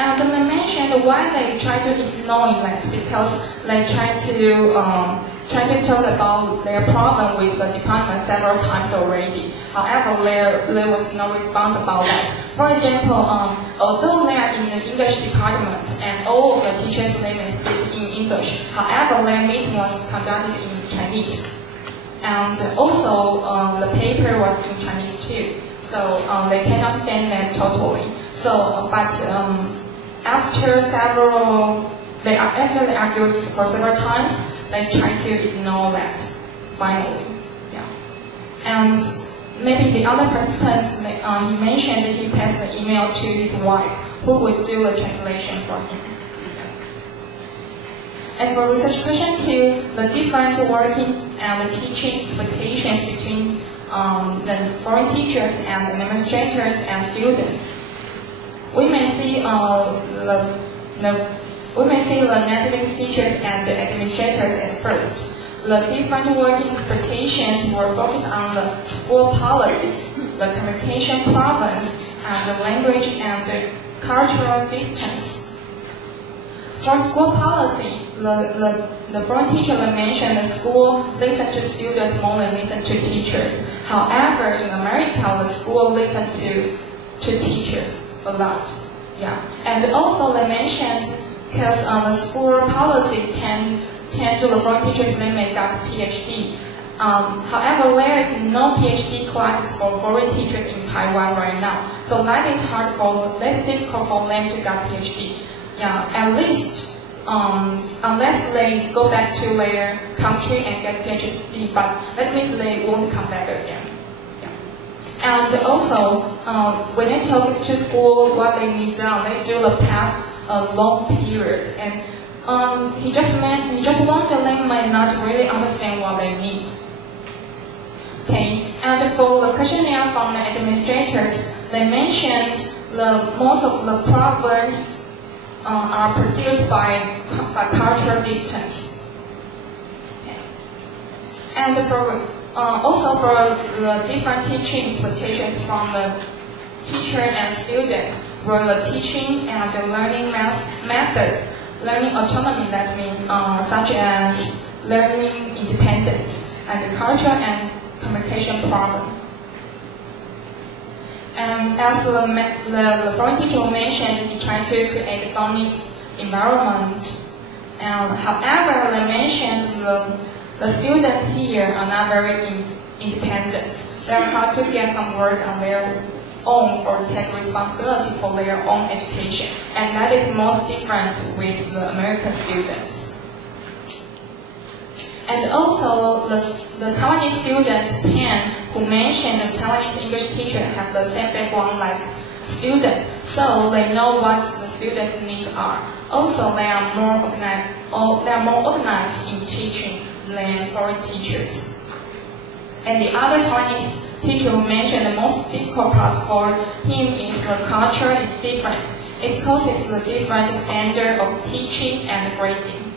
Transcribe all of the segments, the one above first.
And they mentioned why they try to ignore that, because they try to talk about their problem with the department several times already. However, there was no response about that. For example, although they are in the English department and all of the teachers they may speak in English, however, their meeting was conducted in Chinese. And also, the paper was in Chinese too, so they cannot stand that totally. So, but after they argued for several times, they try to ignore that, finally. Yeah. And maybe the other participants, he mentioned he passed the email to his wife, who would do the translation for him. And for research question 2, the different working and the teaching expectations between the foreign teachers and administrators and students. We may see the native teachers and the administrators at first. The different working expectations were focused on the school policies, the communication problems, and the language and the cultural distance. For school policy, the foreign teacher mentioned the school listens to students more than listen to teachers. However, in America, the school listens to teachers a lot. Yeah, and also they mentioned because the school policy tend to the foreign teachers they may got PhD. However, there is no PhD classes for foreign teachers in Taiwan right now, so that is difficult for them to get PhD. Yeah, at least unless they go back to their country and get PhD, but that means they won't come back again. Yeah. And also, when they talk to school what they need done, they do the past long period, and he just want the them might not really understand what they need. Okay, and for the questionnaire from the administrators, they mentioned most of the problems are produced by cultural distance. Okay. And also for the different teaching expectations from the teacher and students were the teaching and the learning methods, learning autonomy, that means such as learning independence, and the culture and communication problem. And as the foreign teacher mentioned, he tried to create a funny environment. However, they mentioned the students here are not very independent. They are hard to get some work on their own or take responsibility for their own education. And that is most different with the American students. And also, the Taiwanese student, Pan, who mentioned the Taiwanese English teacher have the same background like students, so they know what the students' needs are. Also, they are more organized in teaching than foreign teachers. And the other Taiwanese teacher who mentioned the most difficult part for him is the culture is different. It causes the different standard of teaching and grading.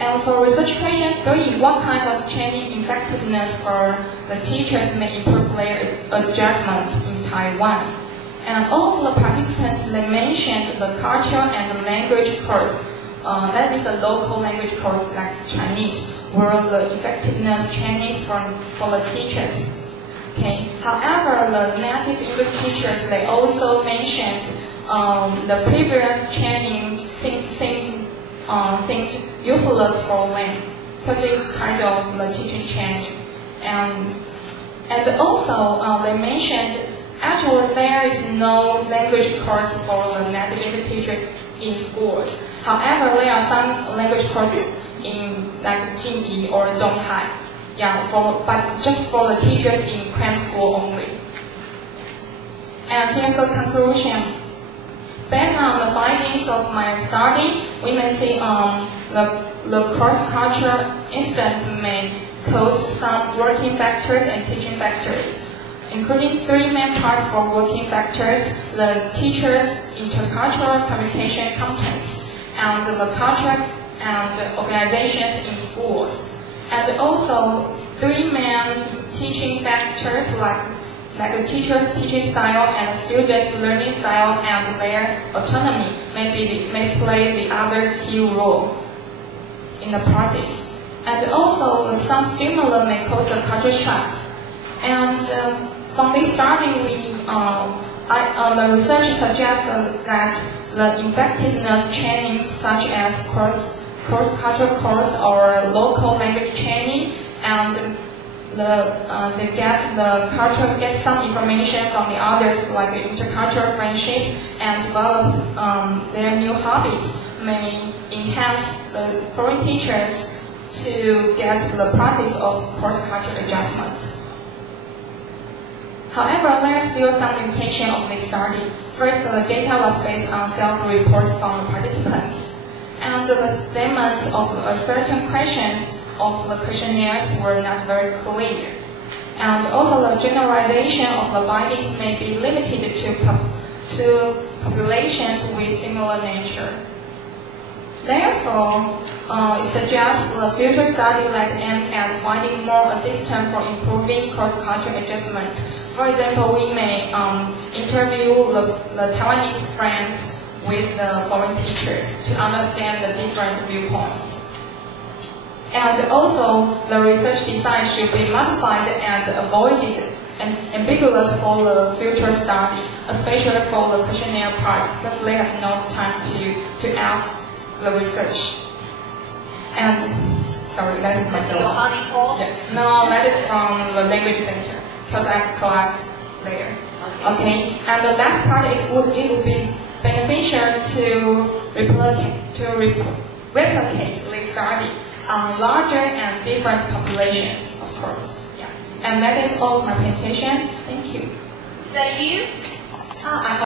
And for research question 3, what kind of training effectiveness for the teachers may improve their judgment in Taiwan? And all of the participants, they mentioned the culture and the language course. That is a local language course like Chinese, were the effectiveness Chinese for the teachers. Okay. However, the native English teachers, they also mentioned the previous training seemed useless for them because it's kind of the teaching training. And also they mentioned actually there is no language course for the native English teachers in schools. However, there are some language courses in like Jinyi or Donghai. Yeah, but just for the teachers in cram school only. And here's the conclusion. Based on the findings of my study, we may see the cross-cultural instance may cause some working factors and teaching factors, including 3 main parts for working factors: the teachers' intercultural communication contents, and the culture and organizations in schools, and also 3 main teaching factors like like the teacher's teaching style and the students' learning style and their autonomy may play the other key role in the process. And also, some stimuli may cause culture shocks. And from this study, the research suggests that the effectiveness training, such as cross-cultural course or local language training, and they get some information from the others, like intercultural friendship, and develop their new hobbies, may enhance the foreign teachers to get the process of cross-cultural adjustment. However, there is still some limitation of this study. First, the data was based on self-reports from the participants, and the statements of certain questions of the questionnaires were not very clear. And also, the generalization of the findings may be limited to populations with similar nature. Therefore, it suggests the future study that aim at finding more assistance for improving cross-cultural adjustment. For example, we may interview the Taiwanese friends with the foreign teachers to understand the different viewpoints. And also, the research design should be modified and avoided and ambiguous for the future study, especially for the questionnaire part, because they have no time to ask the research. And sorry, that is myself. Yeah. No, that is from the language center, because I have class there. Okay. And the last part, it would be beneficial to replicate this study on larger and different populations, of course. Yeah. And that is all my presentation. Thank you. Is that you?